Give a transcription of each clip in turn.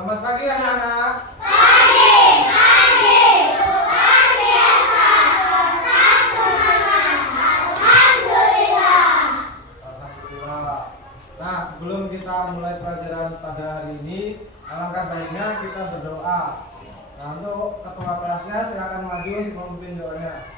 Selamat pagi anak-anak. Pagi, luar biasa, tetap semangat, alhamdulillah. Alhamdulillah. Nah, sebelum kita mulai pelajaran pada hari ini, alangkah baiknya kita berdoa. Nah, untuk ketua kelasnya silakan maju untuk memimpin doanya.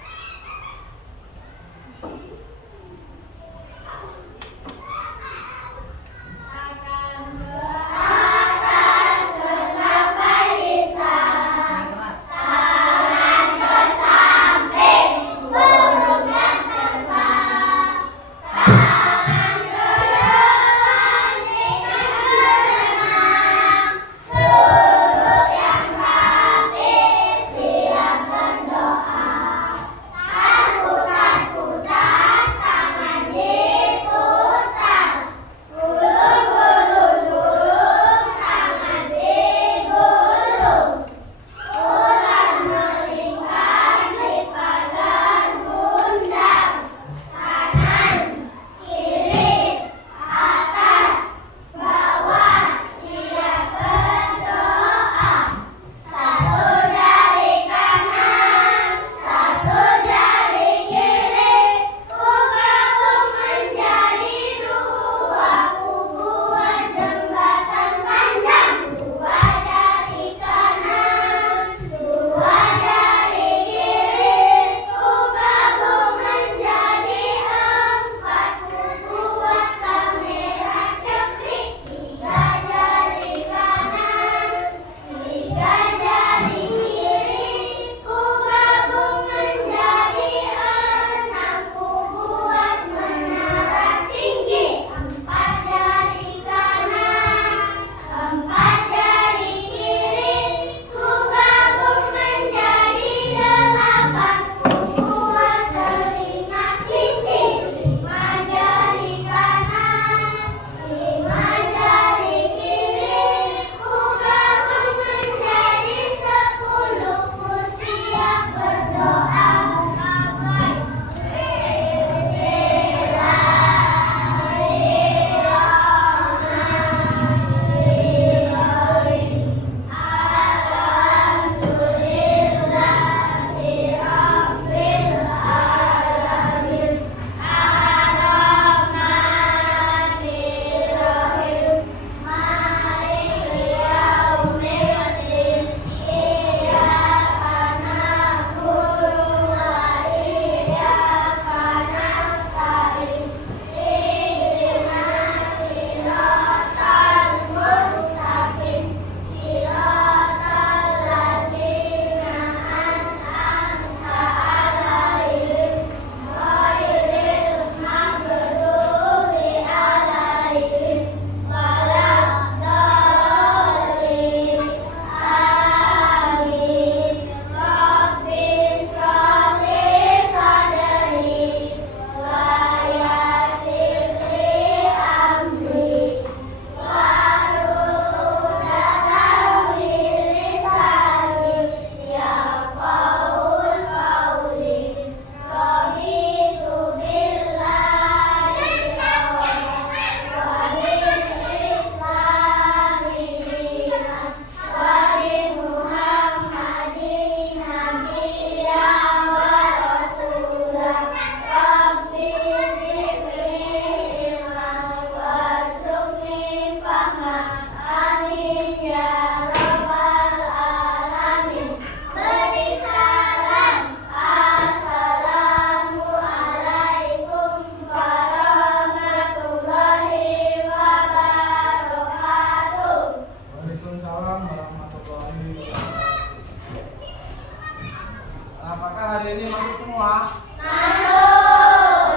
Apakah hari ini masuk semua? Masuk.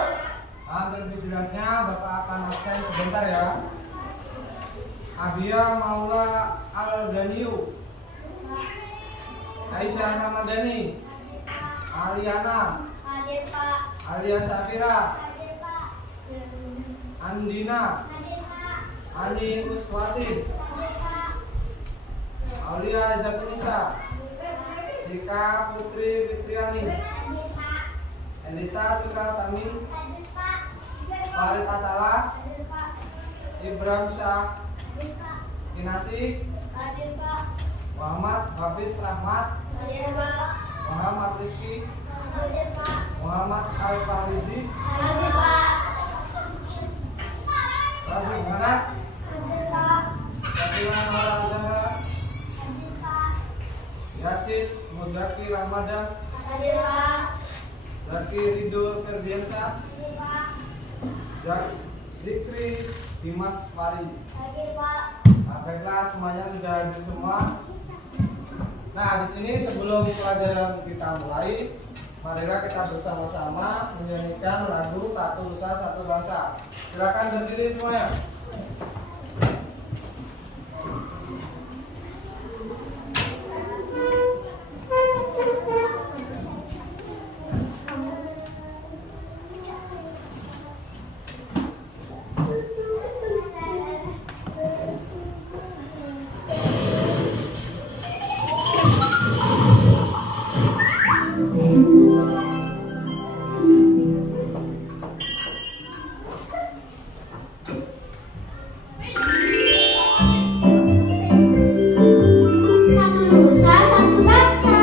Nah, untuk lebih jelasnya Bapak akan absen sebentar ya. Abia Maula Al-Ganiu, Aisyah Ramadhani, Aliana, Hadir Pak. Alia Safira, Hadir Pak. Andina, Hadir Pak. Ani Uswati, Hadir Pak. Aulia Zatunisa, Sika Putri Fitriani, Hadir Pak. Elita Citra Tami, Hadir Pak. Farid Atala, Hadir Pak. Ibrahim Syah, Hadir Pak. Kinasi, Hadir Pak. Muhammad Hafiz Rahmat, Hadir Pak. Muhammad Rizky, Hadir Pak. Muhammad Arif Fahrizi, Hadir Pak. Rasul Hanan, Hadir Pak. Fatimah Nora Zahra, Hadir Pak. Yasin Muzaki Ramadan, Hadir Pak. Zaki Ridho Ferdiansyah, Hadir Pak. Zikri Dimas Fari. Hadir Pak. Nah, baiklah, semuanya sudah hadir semua. Nah, di sini sebelum pelajaran kita mulai, marilah kita bersama-sama menyanyikan lagu Satu Nusa Satu Bangsa. Silakan berdiri semuanya. Satu nusa, satu bangsa.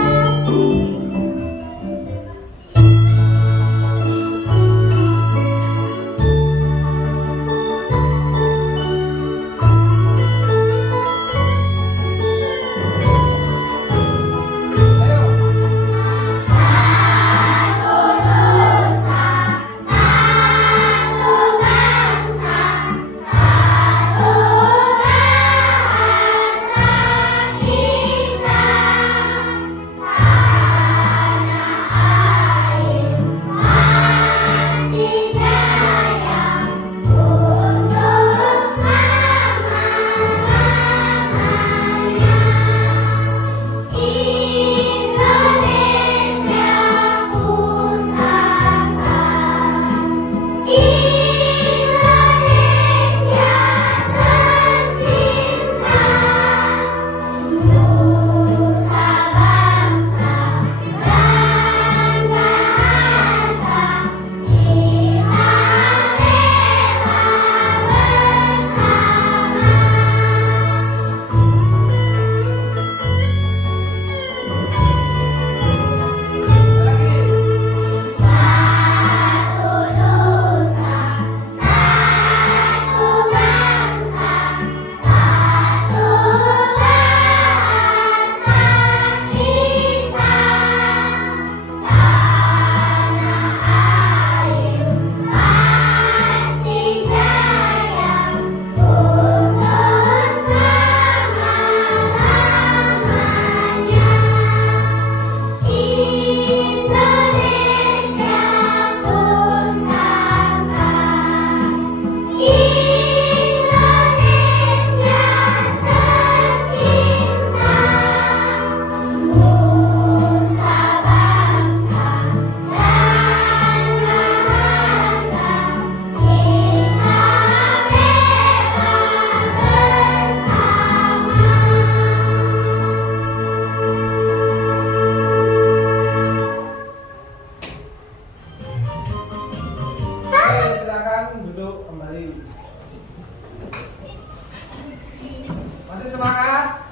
Masih semangat?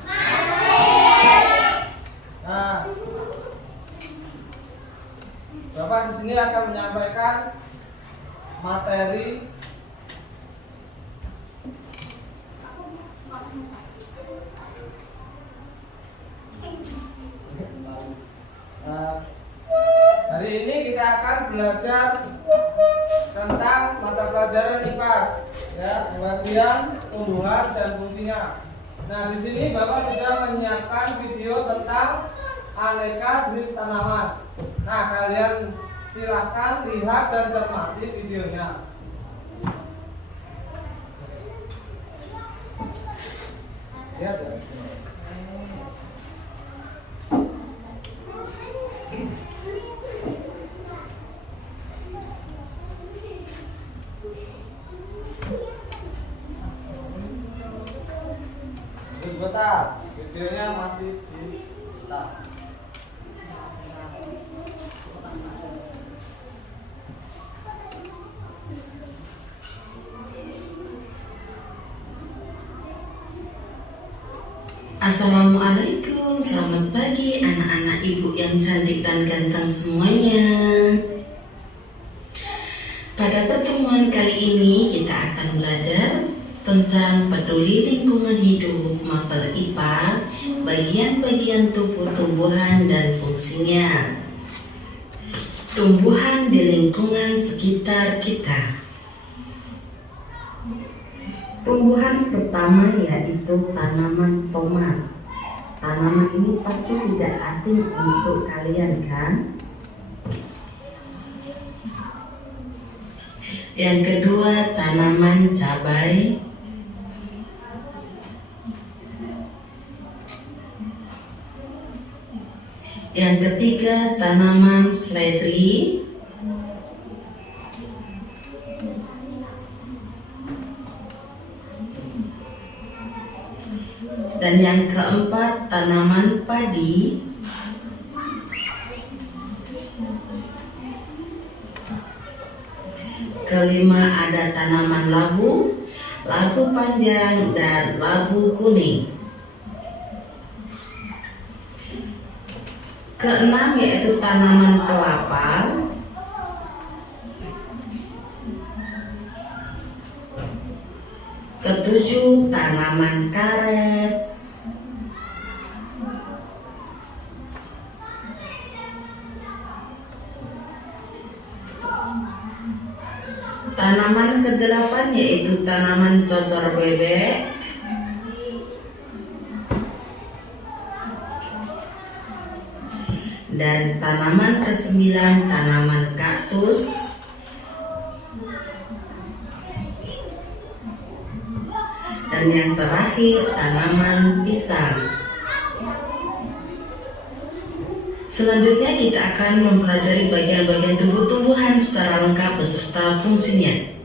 Nah, Bapak di sini akan menyampaikan materi hari ini kita akan belajar tentang mata pelajaran IPAS, ya, bagian tumbuhan dan fungsinya. Nah, di sini Bapak sudah menyiapkan video tentang aneka jenis tanaman. Nah, kalian silahkan lihat dan cermati videonya. Lihat ya. Sebentar, videonya masih di start. Assalamualaikum, selamat pagi anak-anak ibu yang cantik dan ganteng semuanya. Pada pertemuan kali ini kita akan belajar tentang peduli lingkungan hidup mapel IPA, bagian-bagian tubuh tumbuhan dan fungsinya. Tumbuhan di lingkungan sekitar kita. Tumbuhan pertama yaitu tanaman tomat. Tanaman ini pasti tidak asing untuk kalian, kan? Yang kedua, tanaman cabai. Yang ketiga, tanaman seledri. Dan yang keempat, tanaman padi. Kelima, ada tanaman labu, labu panjang dan labu kuning. Keenam yaitu tanaman kelapa. Ketujuh, tanaman karet. Tanaman kedelapan yaitu tanaman cocor bebek. Dan tanaman kesembilan, tanaman kaktus. Dan yang terakhir, tanaman pisang. Selanjutnya kita akan mempelajari bagian-bagian tubuh tumbuhan secara lengkap beserta fungsinya.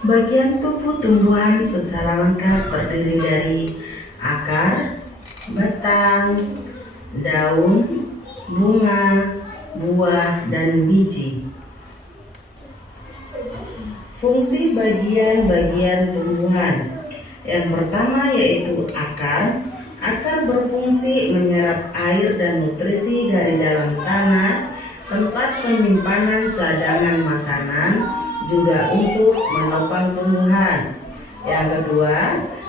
Bagian tubuh tumbuhan secara lengkap terdiri dari akar, batang, daun, bunga, buah, dan biji. Fungsi bagian-bagian tumbuhan. Yang pertama yaitu akar. Akar berfungsi menyerap air dan nutrisi dari dalam tanah, tempat penyimpanan cadangan makanan, juga untuk menopang tumbuhan. Yang kedua,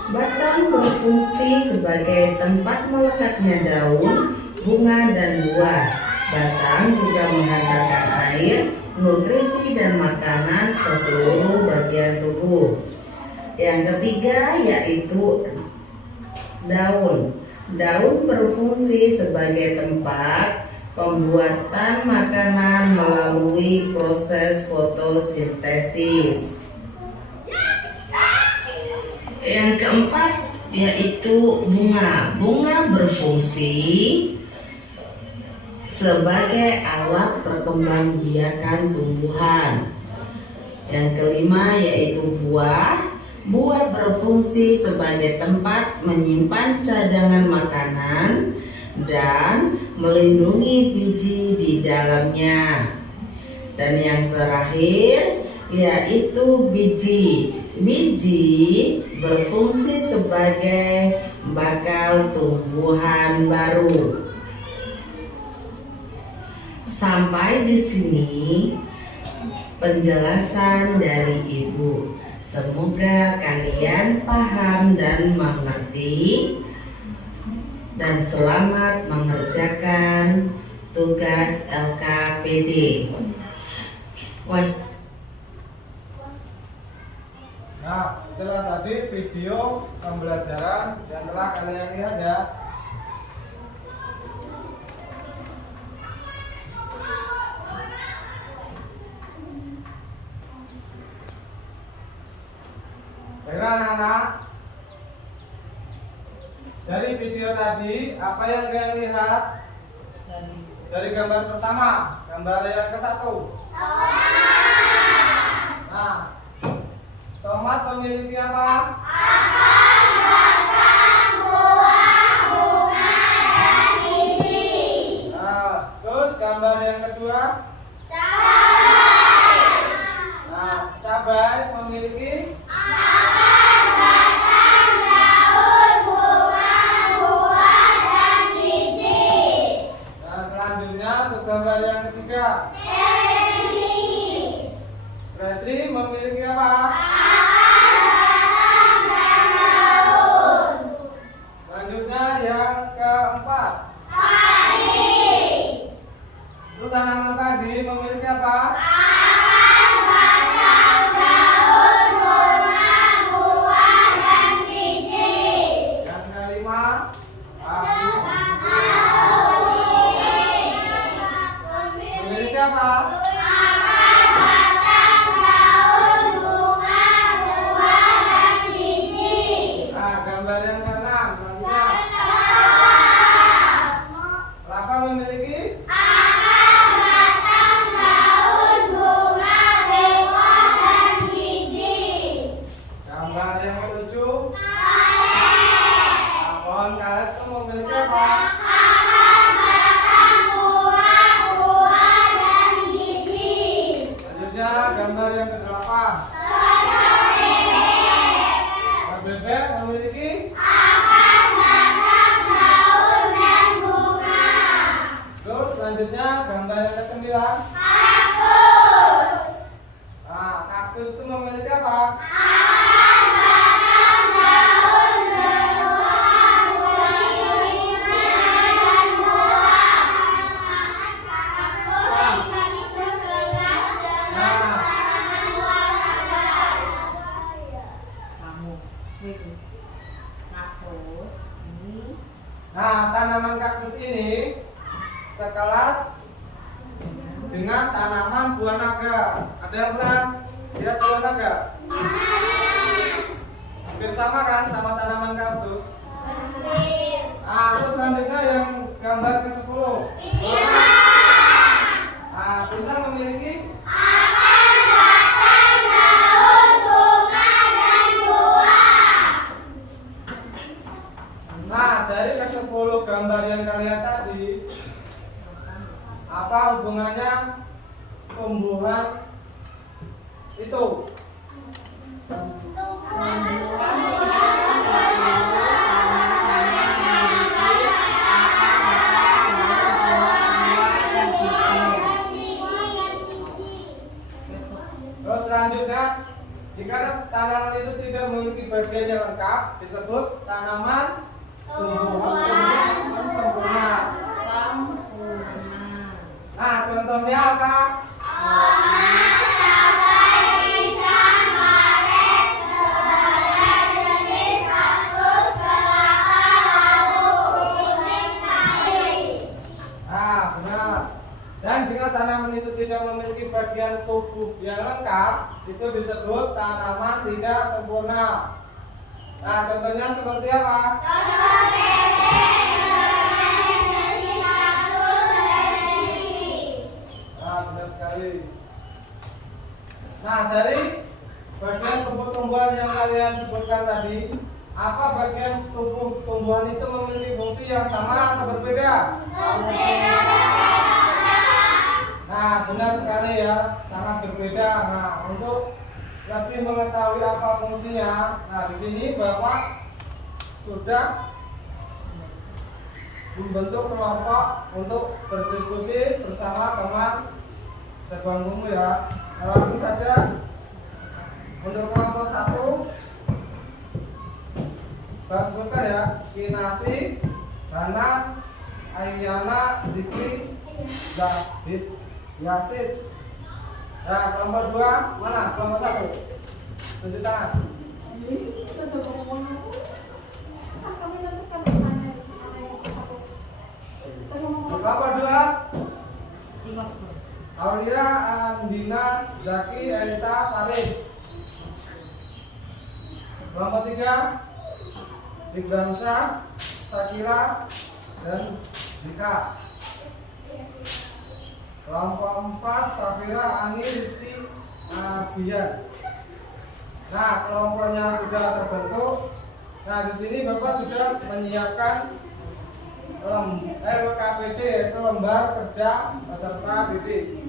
batang berfungsi sebagai tempat melekatnya daun, bunga, dan buah. Batang juga menghantarkan air, nutrisi, dan makanan ke seluruh bagian tubuh. Yang ketiga yaitu daun. Daun berfungsi sebagai tempat pembuatan makanan melalui proses fotosintesis. Yang keempat yaitu bunga. Bunga berfungsi sebagai alat perkembangbiakan tumbuhan. Yang kelima yaitu buah. Buah berfungsi sebagai tempat menyimpan cadangan makanan dan melindungi biji di dalamnya. Dan yang terakhir yaitu biji. Biji berfungsi sebagai bakal tumbuhan baru. Sampai di sini penjelasan dari Ibu. Semoga kalian paham dan mengerti, dan selamat mengerjakan tugas LKPD. Nah, itulah tadi video pembelajaran yang telah kalian lihat ya. Baiklah anak-anak, dari video tadi apa yang kalian lihat? Dari gambar pertama, gambar yang ke-1. Nah, tomat memiliki apa? Akar, batang, buah, bunga, dan biji. Nah, terus gambar yang kedua? Cabai. Nah, cabai memiliki Akar, batang, daun, buah. 3. Fredri memiliki apa? Selanjutnya yang keempat. Itu tanaman padi memiliki apa? Yang kelima. Memiliki apa? Nah, gambar yang keenam. Selanjutnya. Kelapa memiliki? Gambar yang ketujuh. Nah, pohon karet itu memiliki apa? Selanjutnya gambar yang ke-8. Bebek memiliki? Terus selanjutnya gambar yang ke-9. Nah, kaktus itu memiliki apa? Nah, tanaman kaktus ini sekelas dengan tanaman buah naga. Ada yang pernah lihat buah naga? Hampir sama kan sama tanaman kaktus. Nah, terus selanjutnya yang gambar ke-10. Nah, pisang memiliki? Nah, dari ke-10 gambar yang kalian tadi, apa hubungannya tumbuhan itu? Terus selanjutnya, jika tanaman itu tidak memiliki bagian yang lengkap, disebut tanaman tumbuhan sempurna. Nah, contohnya apa? Nah, benar. Dan jika tanaman itu tidak memiliki bagian tubuh yang lengkap, itu disebut tanaman tidak sempurna. Nah, contohnya seperti apa? Nah, benar sekali. Nah, dari bagian tumbuh-tumbuhan yang kalian sebutkan tadi, apa bagian tubuh tumbuhan itu memiliki fungsi yang sama atau berbeda? Nah, benar sekali ya, sangat berbeda. Nah, untuk lebih mengetahui apa fungsinya, nah di sini Bapak sudah membentuk kelompok untuk berdiskusi bersama teman sebangkumu ya. Nah, langsung saja untuk kelompok 1, Bapak sebutkan ya: Kinasi, Hana, Ayyana, Zikri, Zahid, Yasid. Nah, kelompok 2 mana? Kelompok 1. Tunjuk tangan. Kelompok 2. Aulia, Andina, Zaki, Elita, Farid. Kelompok 3. Ibrahimsa, Sakira, dan Zika. Kelompok 4, Safira, Ani, Risti, Abian. Nah, kelompoknya sudah terbentuk. Nah, di sini Bapak sudah menyiapkan LKPD, yaitu lembar kerja peserta didik.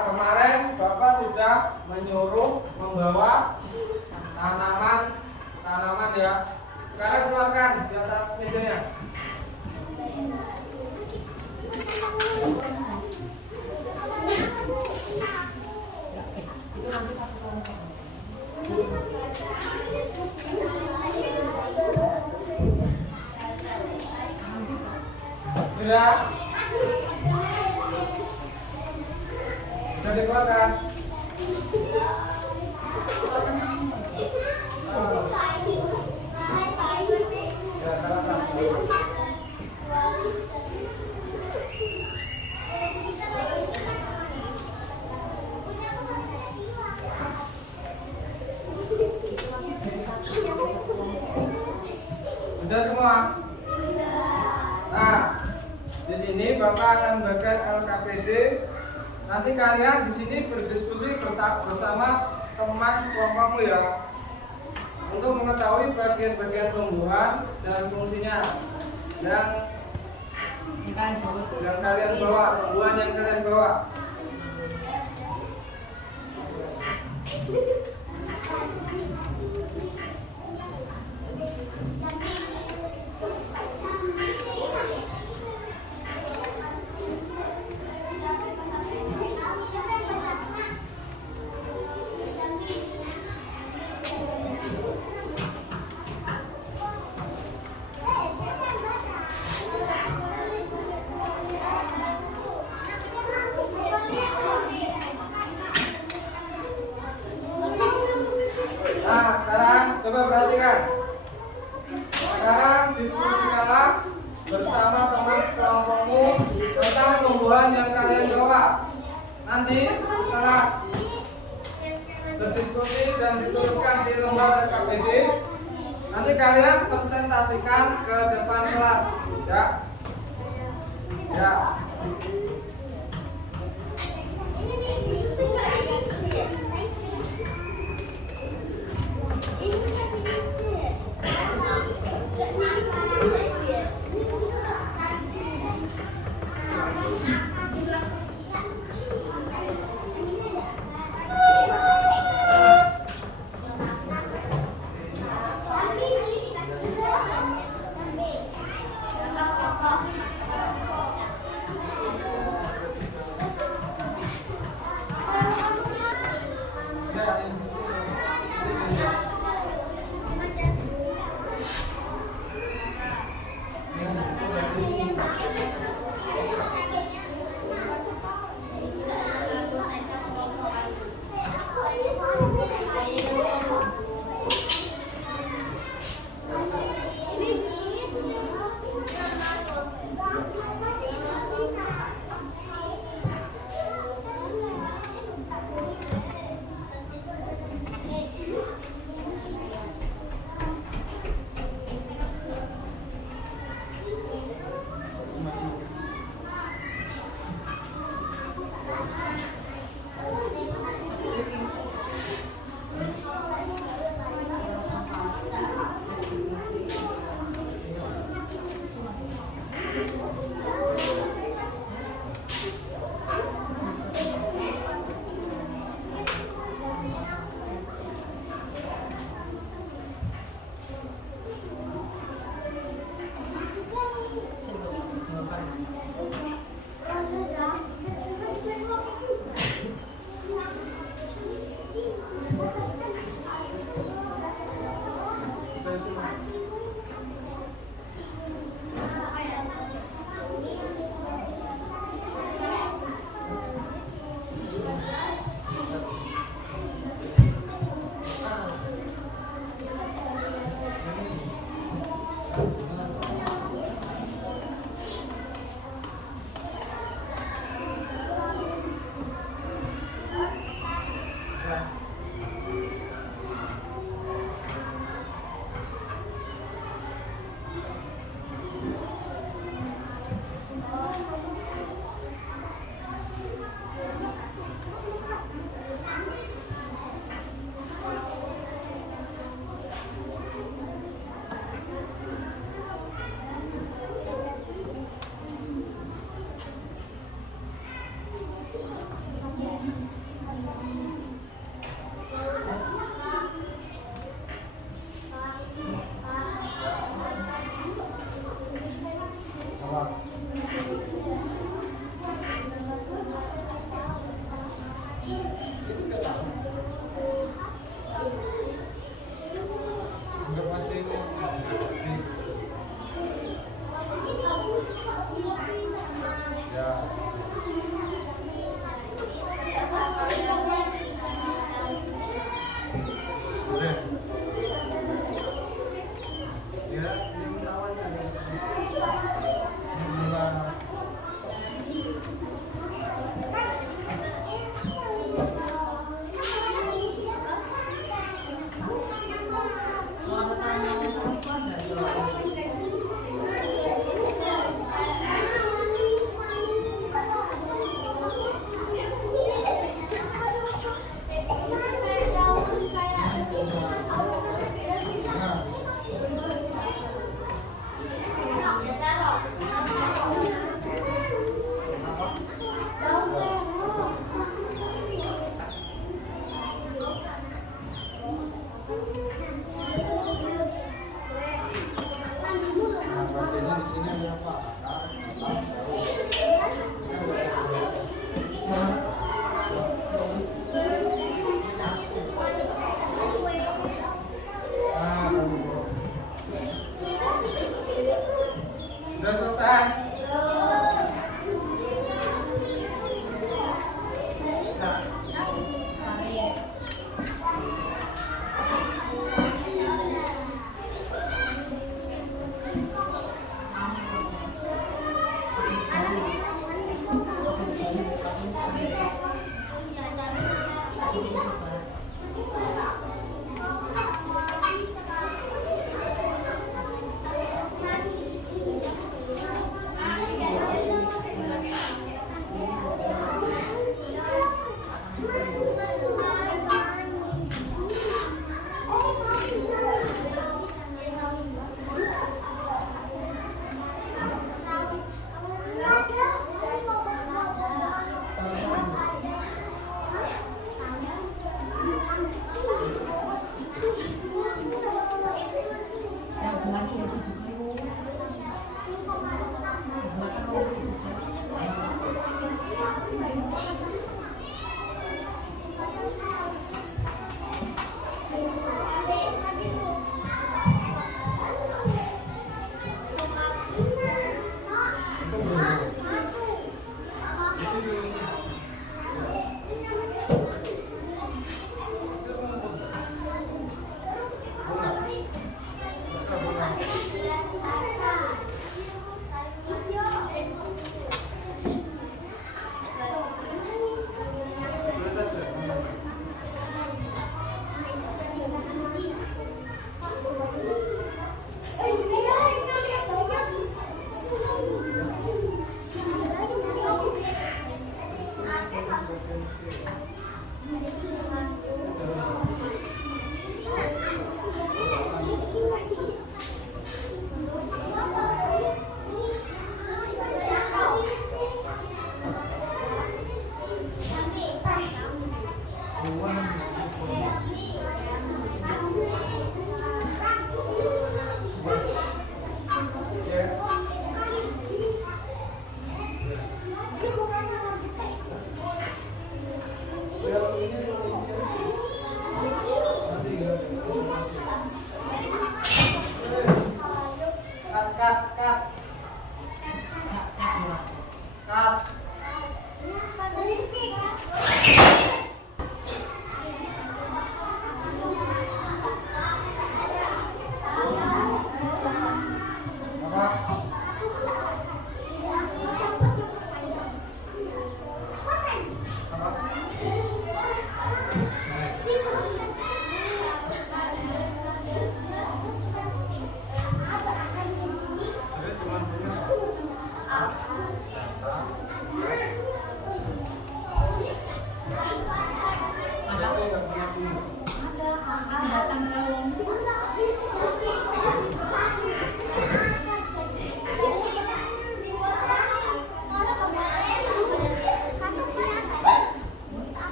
Kemarin Bapak sudah menyuruh membawa tanaman ya. Sekarang keluarkan di atas mejanya. Sudah? Sudah dikeluarkan? Ya, keluarkan. Sudah semua? Nah, di sini Bapak akan bagian LKPD. Nanti kalian di sini berdiskusi bersama teman sekelompokmu ya, untuk mengetahui bagian-bagian tumbuhan dan fungsinya yang kalian bawa, tumbuhan yang kalian bawa. Nah, sekarang coba perhatikan. Sekarang diskusikanlah bersama teman sekelompokmu tentang tumbuhan yang kalian bawa. Nanti setelah berdiskusi dan dituliskan di lembar LKPD, nanti kalian presentasikan ke depan kelas, ya. Ya. Ya, ini tahu aja ya. Alhamdulillah. Sudah selesai?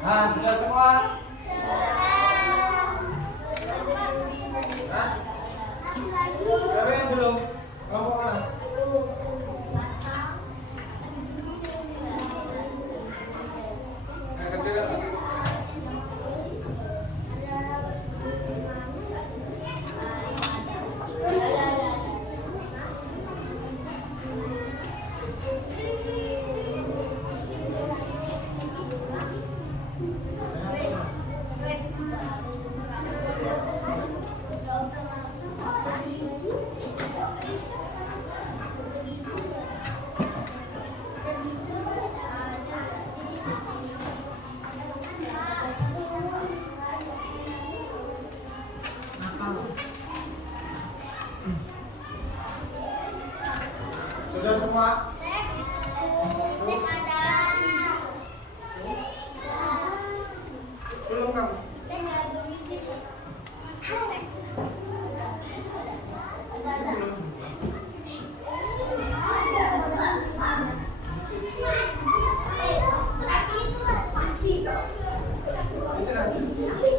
Nah, sudah semua? Hah? Siapa yang belum? Kelompok mana? Kerjakan Pak. Sudah semua? Belum kamu? Di sini aja.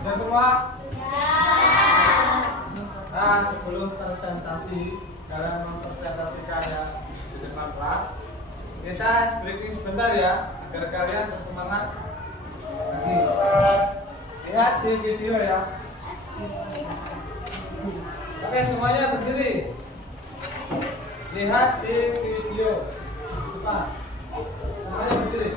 Sudah semua? Nah, sebelum presentasi dalam mempresentasikan ya di depan kelas, kita breaking sebentar ya agar kalian bersemangat lagi. Lihat di video ya. Oke, semuanya berdiri. Lihat di video. Buka depan. Semuanya berdiri.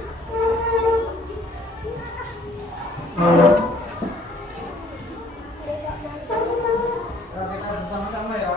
Nah, kita bersama-sama ya.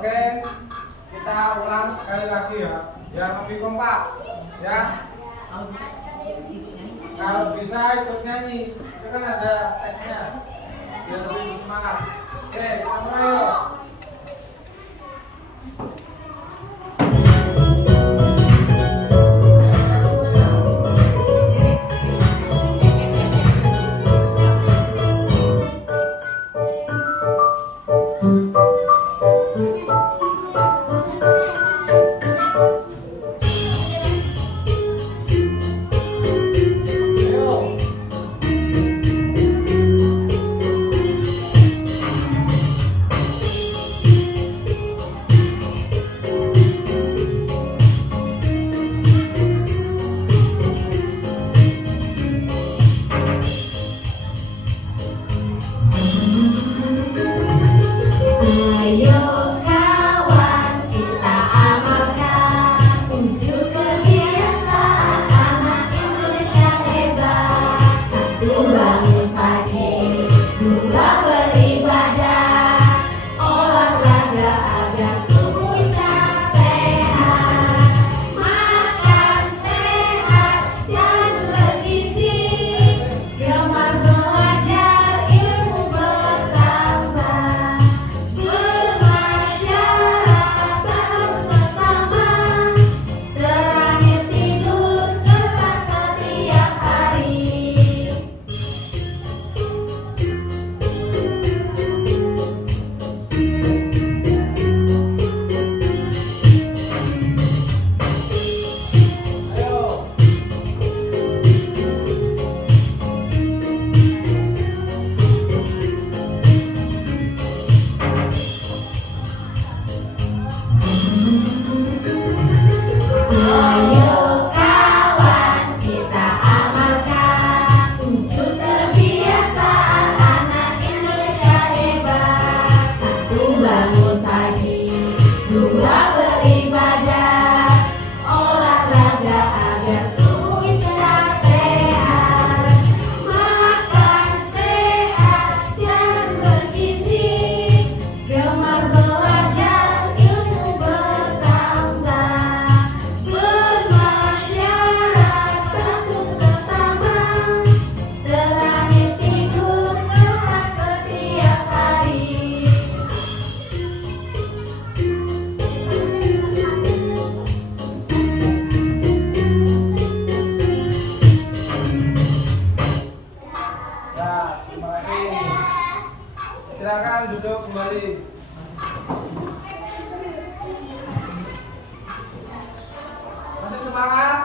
Oke, kita ulang sekali lagi ya, yang lebih kompak, ya. Kalau bisa ikut nyanyi, itu kan ada teksnya, biar lebih semangat. Oke, kita mulai yuk. kembali. Masih semangat?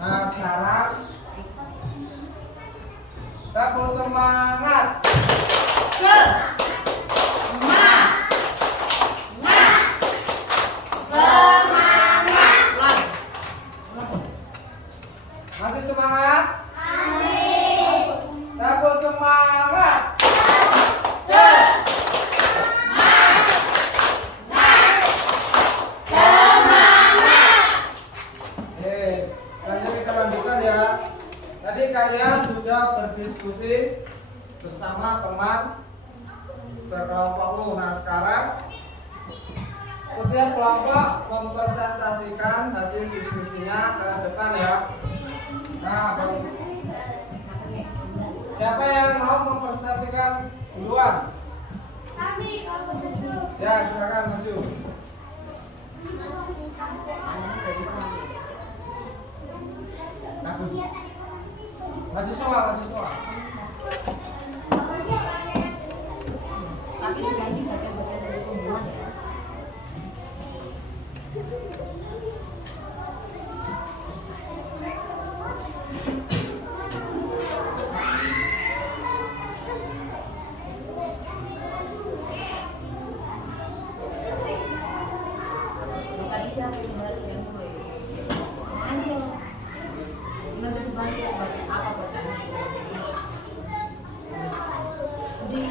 Nah, sekarang Dapur semangat. Masih semangat? Dapur semangat. Lanjut kita lanjutkan ya. Tadi kalian sudah berdiskusi bersama teman sekelompokmu. Nah sekarang setiap kelompok mempresentasikan hasil diskusinya ke depan ya. Nah, siapa yang mau mempresentasikan duluan? Ya, silakan maju. Maju semua, maju semua. Tapi ini bagian-bagian dari tumbuhan ya. Tadi siapa yang balik yang gue? Ayo. Nanti kembali baca apa bacaan? Di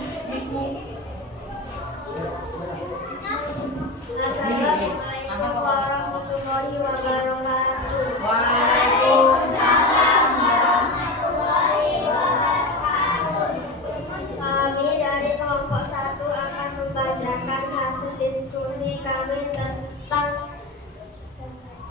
Assalamualaikum warahmatullahi wabarakatuh. Waalaikumsalam. Kami dari kelompok 1 akan membacakan hasil diskusi kami tentang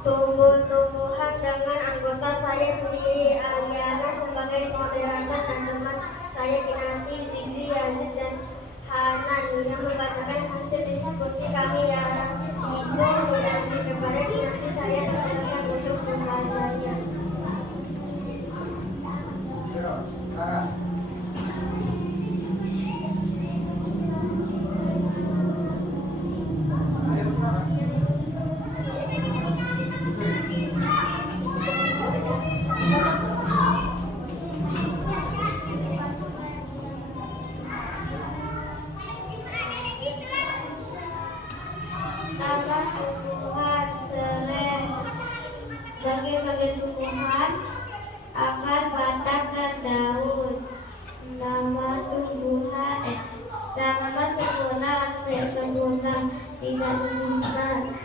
tumbuh-tumbuhan dengan anggota saya sendiri, Aliana sebagai moderator, dan teman saya Kinasi, Zizi, Yazid, dan Hanan yang membacakan hasil diskusi kami. Ya, itu durasi kepada Kinasi, saya silakan untuk membacanya. Nama tumbuhan selen. Bagian-bagian tumbuhan akar, batang, dan daun. Nama tumbuhan sempurna, tidak sempurna.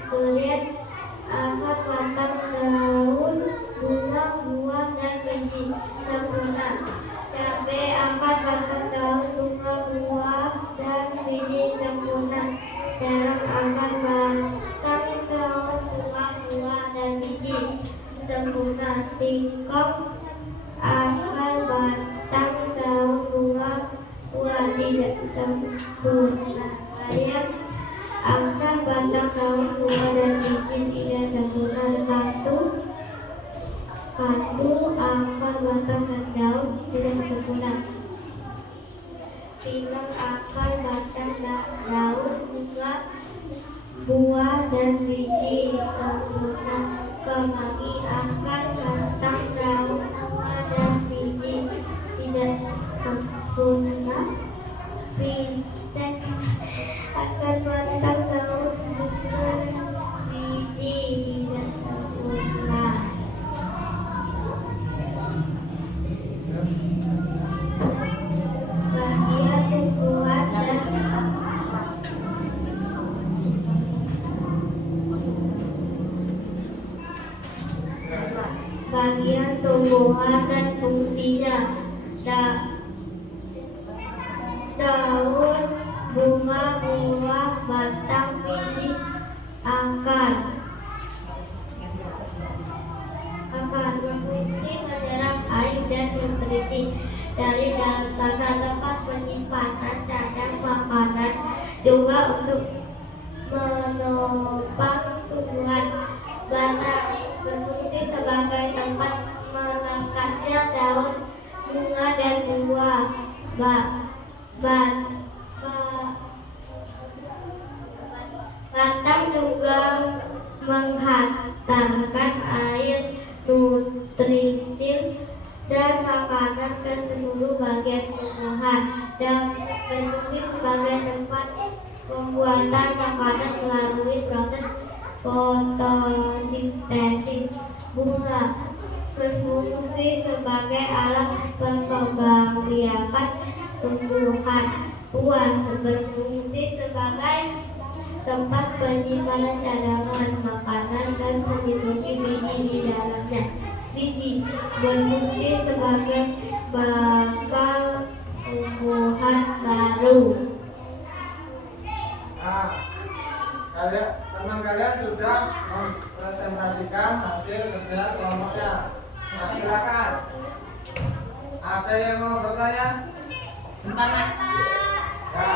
Kulit, akar, batang, daun, bunga, buah, dan biji sempurna. Cabai, akar, batang, daun, bunga, buah, dan biji sempurna. Terong, akar, batang, daun, bunga, buah, dan biji sempurna. Singkong, akar, batang, daun, bunga, buah, tidak sempurna. Bayam, akar, batang, daun, bunga, dan biji tidak sempurna. Katu, akar, batang, dan daun tidak sempurna. Pinang, akar, batang, daun, bunga, buah, dan biji sempurna. Kemangi, akar, batang, daun, bunga, dan biji tidak sempurna. Pintek, akar, batang, daun, bunga, biji tidak sempurna. Bagian tumbuhan dan fungsinya. Daun, bunga, buah, batang, biji, akar. Berfungsi menyerap air dan nutrisi dari dalam tanah, tempat penyimpanan cadangan makanan, juga untuk menopang tumbuhan. Batang berfungsi sebagai tempat melekatnya daun, bunga, dan buah. Batang juga menghantarkan air, nutrisi dan makanan ke seluruh bagian tumbuhan dan berfungsi sebagai tempat pembuatan makanan melalui proses fotosintesis. Bunga berfungsi sebagai alat perkembangbiakan tumbuhan. Buah berfungsi sebagai tempat penyimpanan cadangan makanan dan menyimpan biji di dalamnya. Biji berfungsi sebagai bakal tumbuhan baru. Nah, teman kalian sudah mempresentasikan hasil kerja kelompoknya. Nah, silakan. Ada yang mau bertanya? Bukan nak. Ya.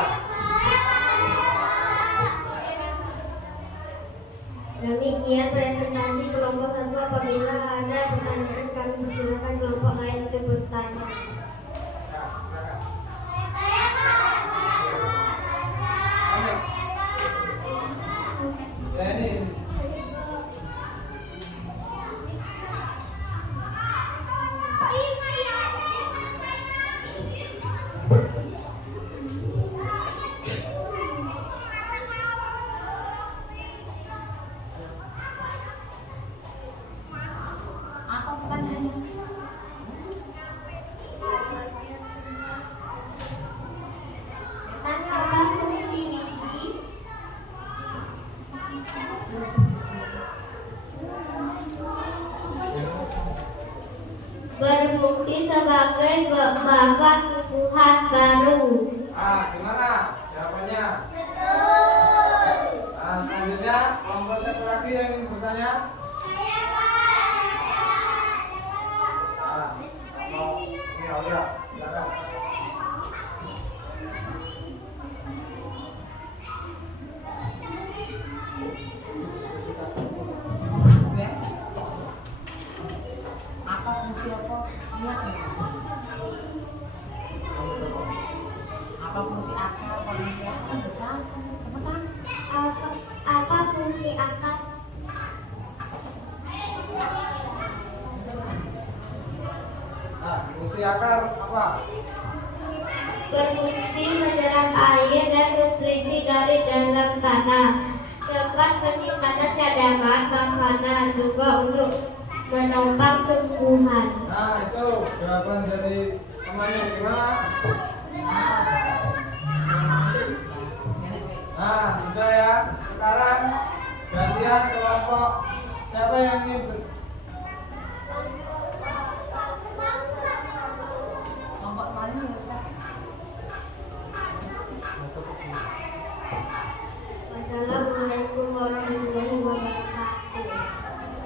Demikian presentasi kelompok 1. Apabila ada pertanyaan, kami persilakan kelompok lain untuk bertanya. Ya, ini. Apa pertanyaannya? Tanya Apa fungsi biji? Berfungsi sebagai bahan tumbuhan baru. Gimana jawabannya? Nah, selanjutnya kelompok satu lagi yang ingin bertanya. Mau ya udah, silakan. ya. Apa fungsi apa? Lihat nih. Apa fungsi akar? Fungsi apa? Besar. Cepetan. Apa fungsi akar? Nah, fungsi akar apa? Berfungsi menyerap air dan nutrisi dari dalam tanah. Tempat penyimpanan cadangan makanan juga untuk menopang tumbuhan. Nah, itu jawaban dari temannya gimana? Nah, sudah ya. Sekarang gantian kelompok. Siapa yang ingin Kelompok mana ya Ustaz? Wassalamualaikum warahmatullahi wabarakatuh.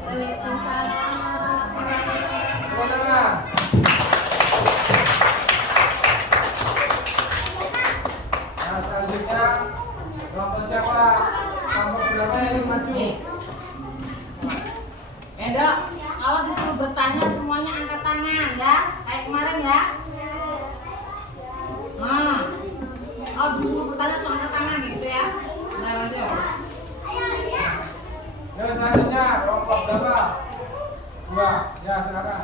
Waalaikumsalam warahmatullahi wabarakatuh. Tengah. Nah, selanjutnya kelompok siapa? Kelompok berapa yang ingin maju? Dok, kalau disuruh bertanya semuanya angkat tangan ya, kayak kemarin ya. Nah, kalau disuruh bertanya tuh angkat tangan gitu ya. Nah, lanjut. Yang selanjutnya kelompok berapa? 2. Ya, silakan.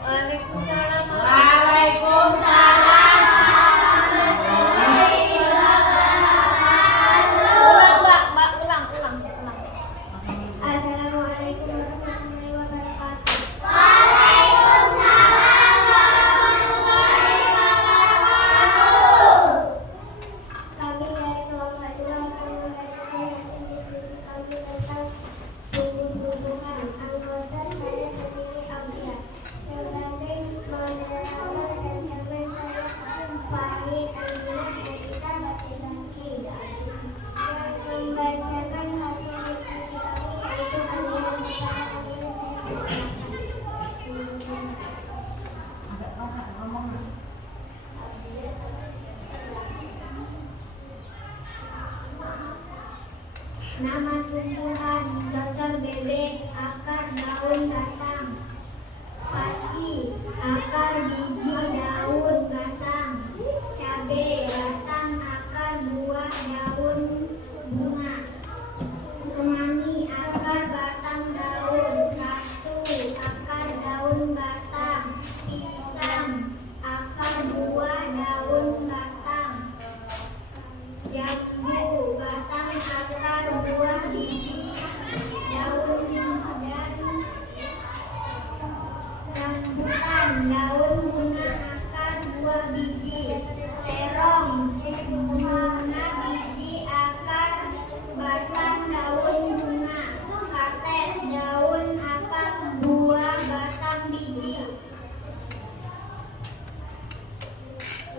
Waalaikumsalam. Waalaikumsalam. Mbak, ulang. Assalamualaikum warahmatullahi wabarakatuh. Kami dari kelompok 2 akan mengajarkan diskusi kami tentang tumbuh-tumbuhan. Anggota saya sendiri Aulia. Sebagai moderator dan teman saya Fahmi, Andina, Anita, Bati-Baki. Yang membacakan hasil diskusi kami yaitu Andina Agak ngomong. Nama tumbuhan: dasar bebek, akar, daun, batang. Pati, akar, biji, daun, batang. Cabe, batang, akar, buah, daun, bunga. Kemangi, akar, batang, daun. Batu, akar, daun, batang. Pisang, akar, buah, daun, batang. Jambu, batang, akar, buah, biji, daun, dan rambutan, daun, bunga, akar, buah, biji. Terong, bunga, biji, akar, batang, daun, bunga. Kates, daun, akar, buah, batang, biji.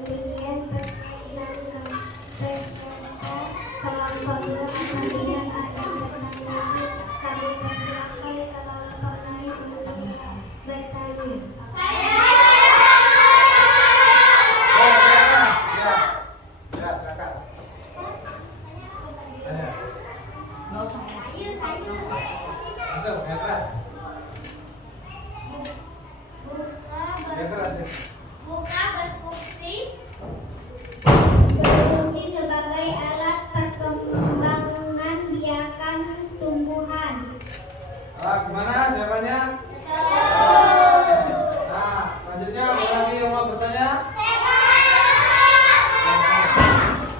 Kemudian Nggak usah. Masuk, yang keras. Yang keras ya. Buka berfungsi sebagai alat perkembangan biakan tumbuhan. Gimana jawabannya? Nah, selanjutnya ada lagi yang mau bertanya?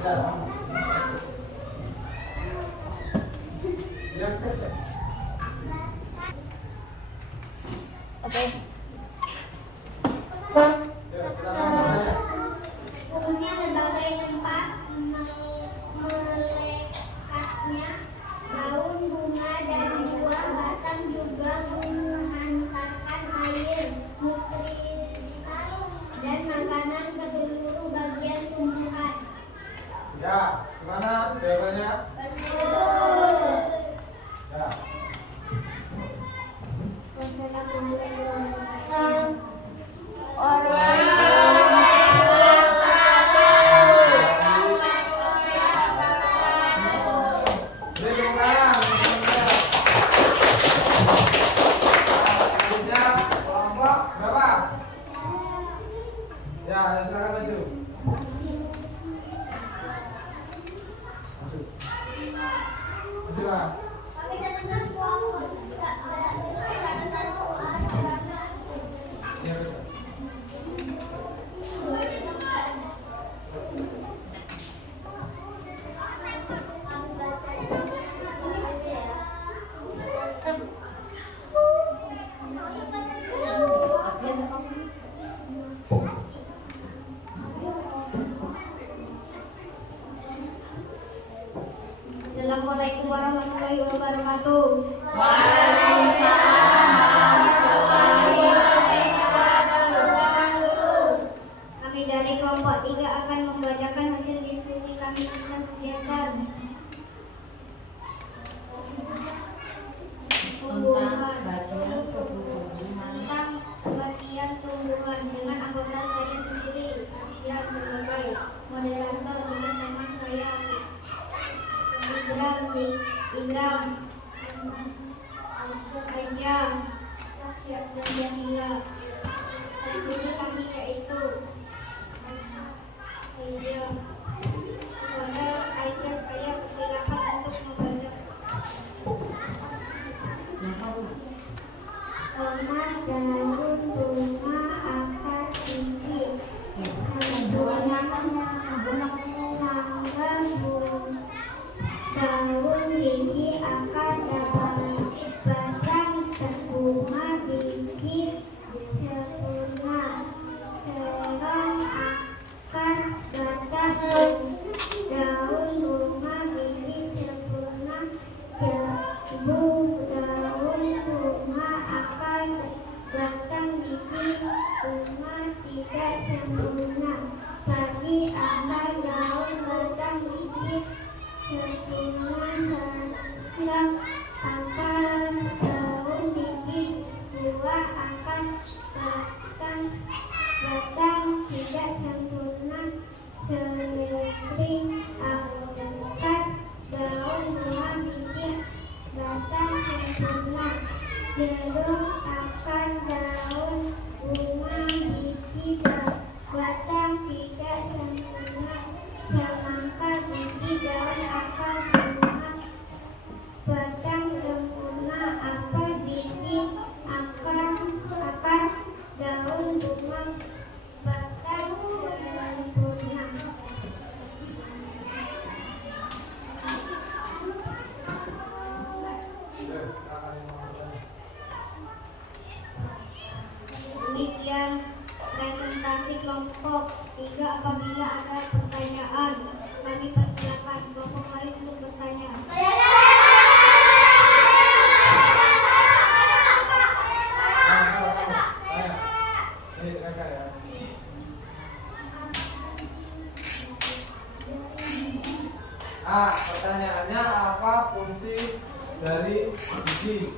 Ya. Yang keras. Oke. Ya, silakan bertanya. Fungsi sebagai tempat melekatnya daun, bunga, dan buah batang, juga menghantarkan air, nutrisi, dan makanan ke seluruh bagian tumbuhan. Ya, gimana jawabannya? Ya. Beri tepuk tangan. Selanjutnya kelompok berapa? Ya, silakan maju. Masuk. Maju lah. Ya, bisa. Assalamualaikum warahmatullahi wabarakatuh. Kami dari kelompok 3 akan membacakan hasil diskusi kami tentang kegiatan Tentang bagian tubuh tumbuhan. tentang bagian tumbuhan dengan anggota saya sendiri yang sebagai moderator dengan teman saya Igram, Aisyah, Syah, dan Jamila. Guru kami yaitu Aisyah. Kepada Aisyah saya persilakan untuk membaca. Tomat, daun, bunga, akar, biji. Daun, biji, akar, batang, bunga, biji, sempurna. Terong, akar, batang, daun, bunga, biji, sempurna. Jambu, daun, bunga, akar, batang, biji, kelompok. 3. Apabila ada pertanyaan, kami persilakan kelompok lain untuk bertanya. Pertanyaannya apa fungsi dari biji?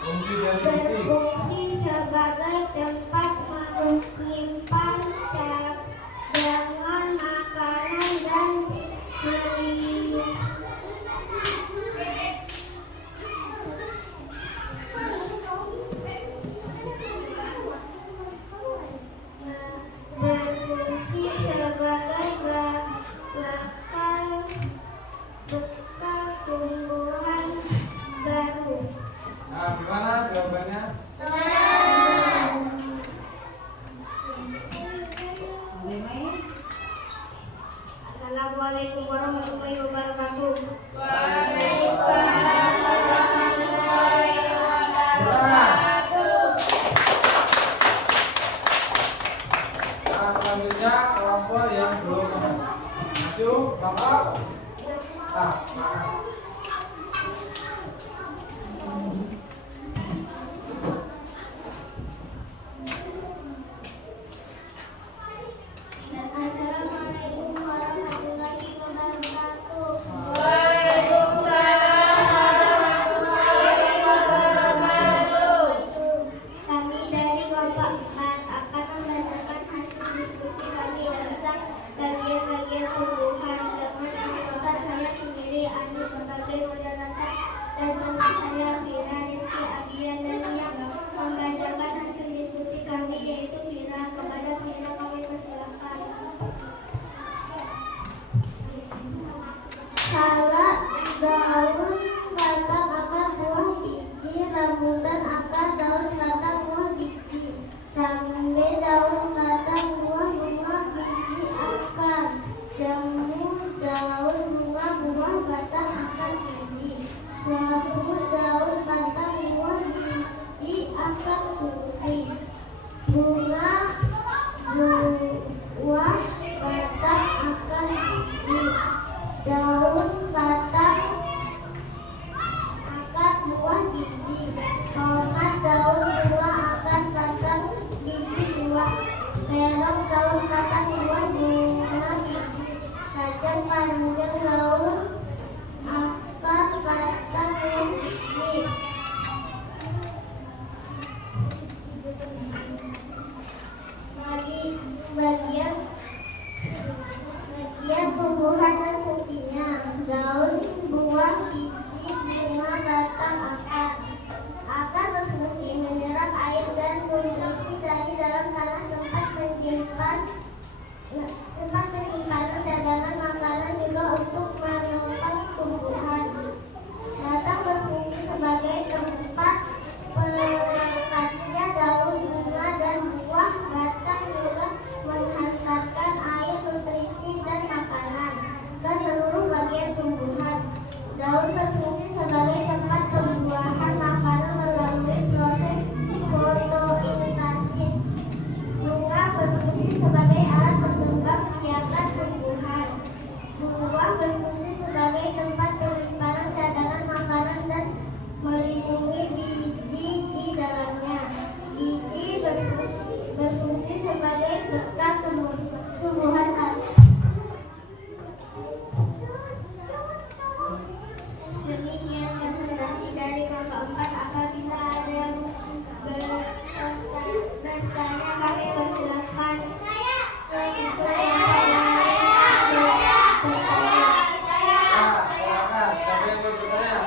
Fungsi dari biji. Berfungsi sebagai tempat menyimpan cadangan makanan dan berfungsi sebagai bekal tumbuhan baru. Nah, gimana jawabannya? Assalamualaikum warahmatullahi wabarakatuh. Selanjutnya kelompok yang belum maju, Bapak. Assalamualaikum warahmatullahi wabarakatuh. Kami dari kelompok 4 akan membacakan hasil diskusi kami tentang bagian-bagian tumbuhan dengan anggota saya sendiri, Ani sebagai moderator, dan teman saya Vira, Rizky, Agian, dan yang membacakan hasil diskusi kami yaitu Vira. Kepada Vira kami persilakan. Salak, daun, batang, akar, buah, biji, rambutan, akar, daun, batang, buah, biji, rambe, daun, batang, buah, bunga, biji, akar, jambu, daun, bunga, buah, batang, akar, biji, jambu, daun, batang, buah, biji, akar, putih, bunga, buah, batang, akar, biji, daun, batang, akar, buah, biji, tomat, daun, buah, akar, batang, biji, buah, terong, daun, batang, buah, bunga, biji, kacang panjang, daun, akar, batang, buah, biji. Bagian tumbuhan dan fungsinya: daun, buah, biji, bunga, batang, akar. Akar berfungsi menyerap air dan nutrisi dari dalam tanah, tempat penyimpanan cadangan makanan, juga untuk menopang tumbuhan. Batang berfungsi sebagai tempat pelekatnya daun, bunga, dan buah. Batang juga menghantarkan air, nutrisi, dan makanan ke seluruh bagian tumbuhan. Daun berfungsi sebagai tempat pembuahan makanan melalui proses fotosintesis. Bunga berfungsi sebagai alat penggembang biakan tumbuhan. Buah berfungsi sebagai tempat penyimpanan cadangan makanan dan melindungi biji di dalamnya. Biji berfungsi sebagai bekal tumbuhan baru. Demikian presentasi dari kelompok 4. Apabila ada yang bertanya, kami persilakan. Silakan. Siapa yang bertanya?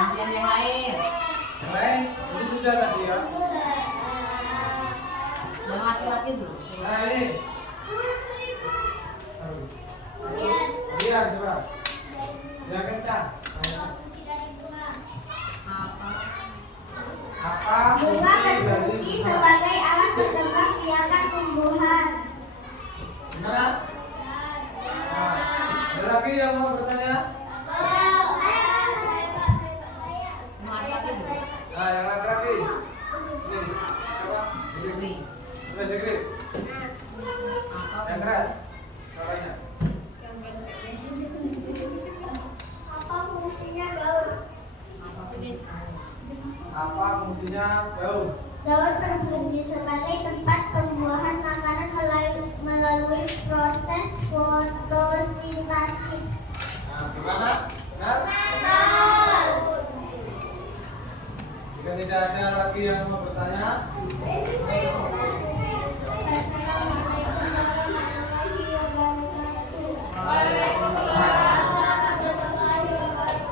Gantian yang lain. Yang lain? Ini sudah tadi ya. Yang laki-laki dulu. Nah ini. Lihat coba. Yang kencang. Apa Bunga fungsi dari berfungsi bunga? sebagai alat berkembang biakan tumbuhan. Gimana? Nah, ada lagi yang mau bertanya? Sekri. Yang keras. Suaranya. Apa fungsinya gaun? Apa fungsinya gaun? Gaun berfungsi sebagai tempat pembuahan makanan melalui proses fotosintesis. Nah, gimana? Benar? Jika tidak ada lagi yang mau bertanya,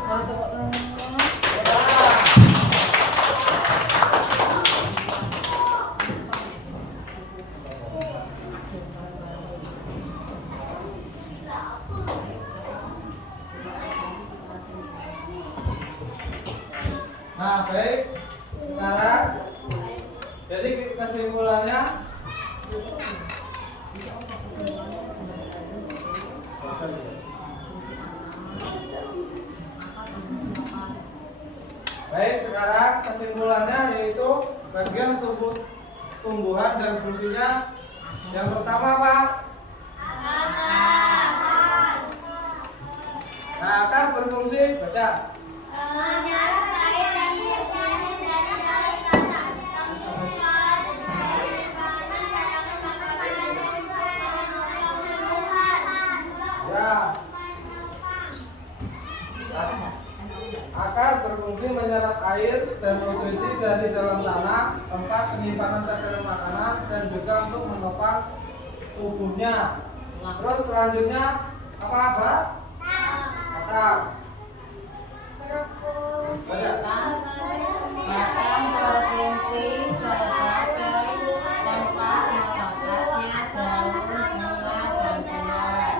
Kalau tepuk tangan. nah baik. Sekarang, jadi kesimpulannya, baik sekarang kesimpulannya yaitu bagian tumbuhan dan fungsinya. Yang pertama apa? Nah, akar berfungsi baca. Menyerap air dan nutrisi dari jalan tanah. Ya. Akar berfungsi menyerap air dan nutrisi dari dalam tanah, tempat penyimpanan cadangan makanan, dan juga untuk menopang tubuhnya. Terus selanjutnya apa? Akar. Akan berfungsi sebagai tempat meletaknya daun, bunga, dan buah.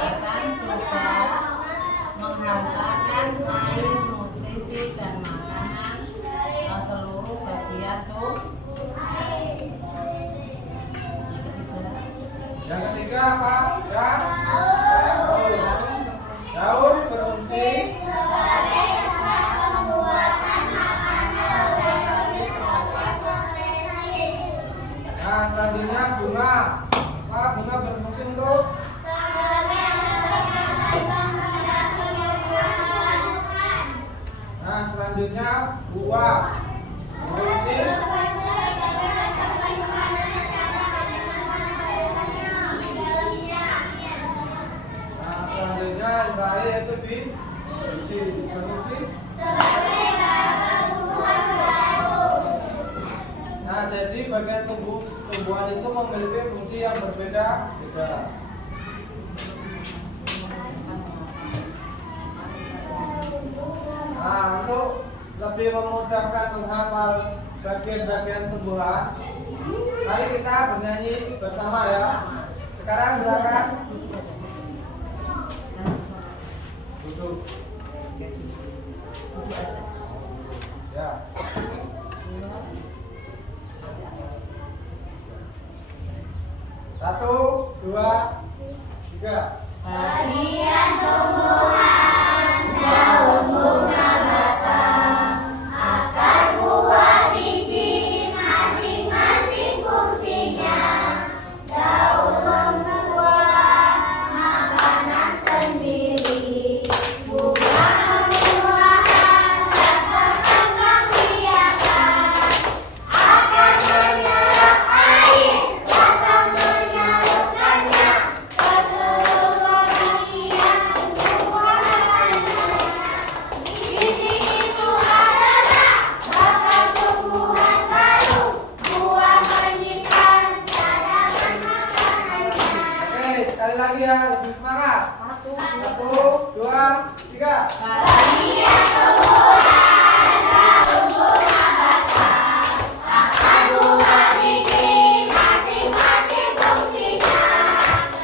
Akan juga menghantarkan air, nutrisi, dan makanan ke seluruh bagian tubuh. Yang ketiga apa? Daun berfungsi Nah, selanjutnya bunga. Apa bunga berfungsi untuk? Nah, selanjutnya buah. Berfungsi. Nah, selanjutnya yang terakhir yaitu biji. Berfungsi. Nah, jadi bagian tumbuhan itu memiliki fungsi yang berbeda-beda. Nah, untuk lebih memudahkan menghafal bagian-bagian tumbuhan, mari kita bernyanyi bersama ya. Sekarang silakan duduk. Ya. Satu, dua, tiga. Bagian tumbuhan, daun, bunga, batang, akar, buah, biji, masing-masing fungsinya. Daun membuat makanan sendiri, bunga membuahan dapat kembang biakan, akar menyerap air, batang menyalurkannya ke seluruh bagian tumbuhannya. Biji itu adalah bakal tumbuhan baru, buah menyimpan cadangan makanannya. Oke, sekali lagi ya, lebih semangat. Satu, dua, tiga. Bagian tumbuhan, daun, bunga, batang, akar, buah, biji, masing-masing fungsinya.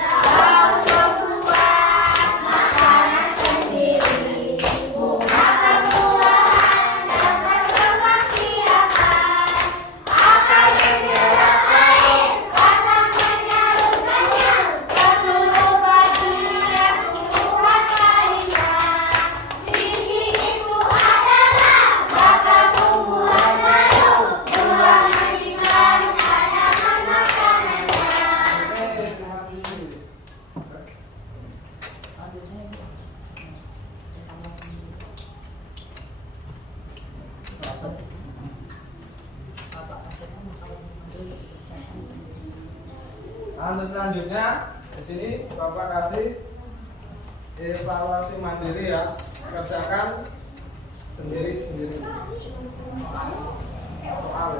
Daun membuat makanan sendiri, bunga pembuahan dapat kembang biakan, akar menyerap air, batang menyalurkannya ke seluruh bagian tumbuhan lainnya. Biji itu Nah, untuk selanjutnya di sini Bapak kasih evaluasi mandiri ya, kerjakan sendiri-sendiri. Soal.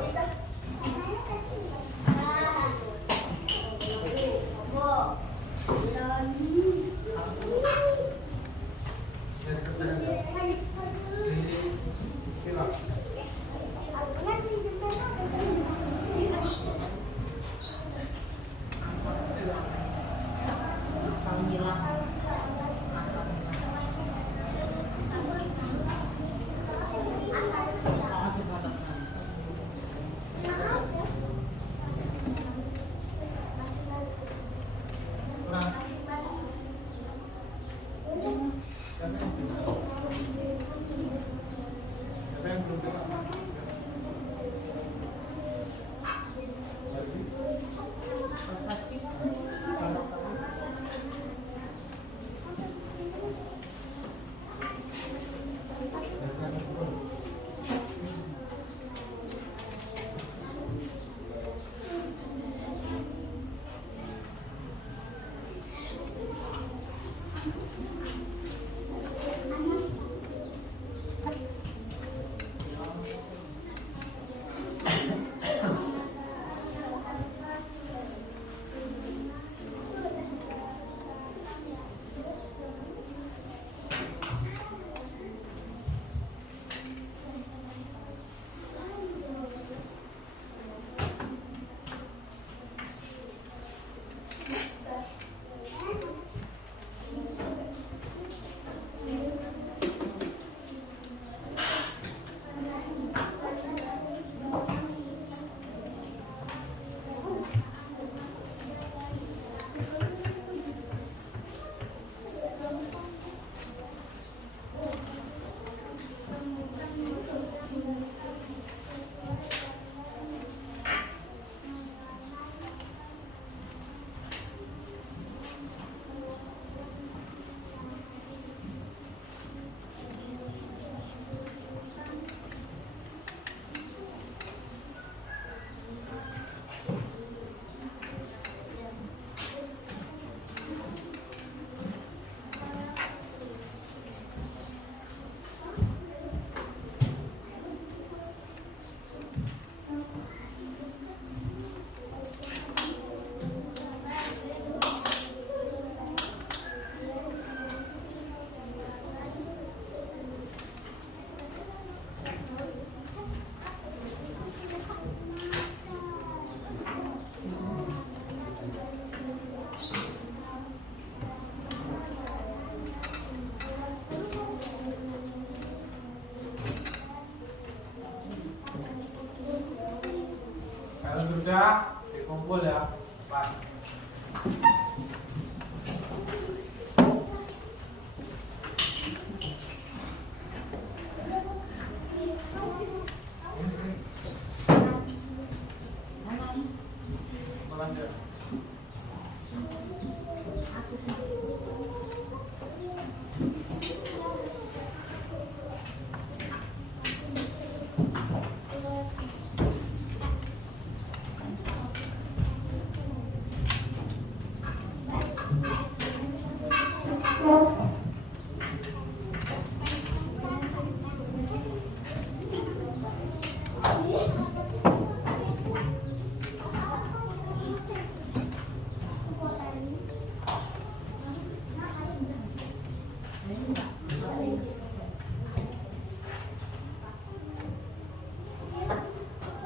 Sudah dikumpul ya, Pak. Melanjut.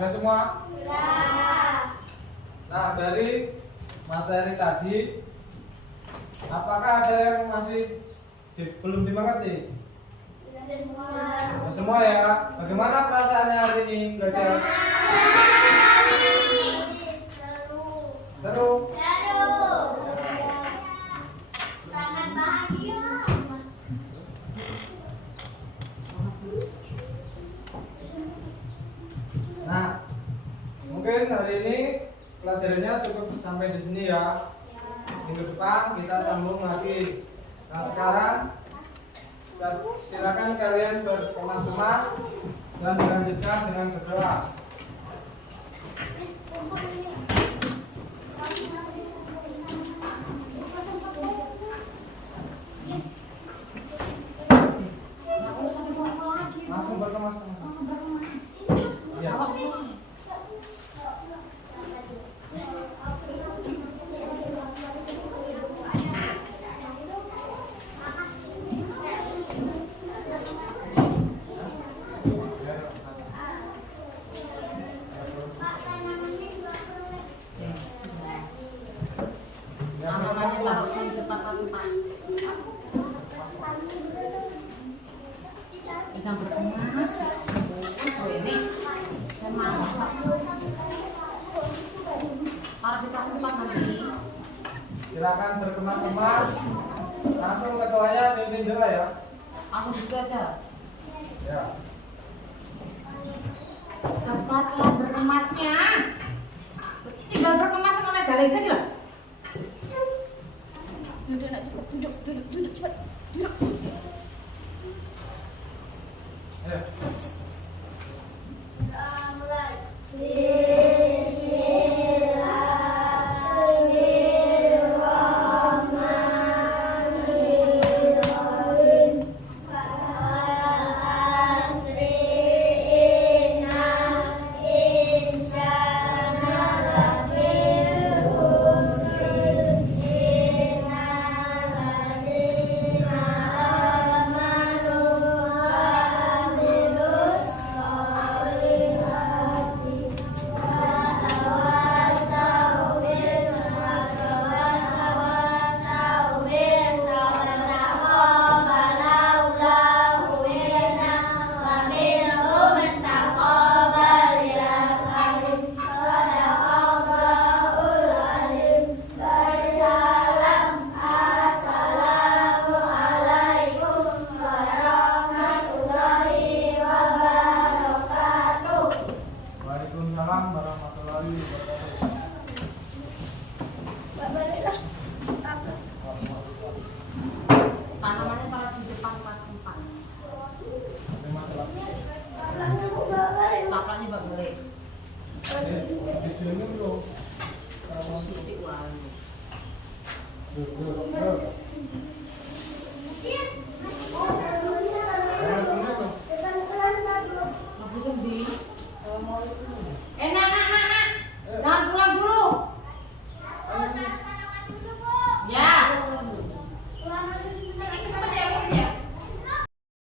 Sudah semua? Sudah. Nah, dari materi tadi, apakah ada yang masih belum dimengerti? Sudah semua ya. Bagaimana perasaannya hari ini belajar? Seru. Sangat bahagia. Nah, mungkin hari ini pelajarannya cukup sampai di sini ya. Minggu depan kita sambung lagi. Nah, sekarang silakan kalian berkemas-kemas dan dilanjutkan dengan berdoa. Kita berkemas. Ini saya masak Pak. Para dikasih tempat nanti. Silakan berkemas-kemas. Langsung ketuanya pimpin doa ya. Aku gitu aja. Ya. Cepatlah berkemasnya. Tinggal berkemas oleh dari tadi lah. Duduk nak cepat, duduk cepat, duduk.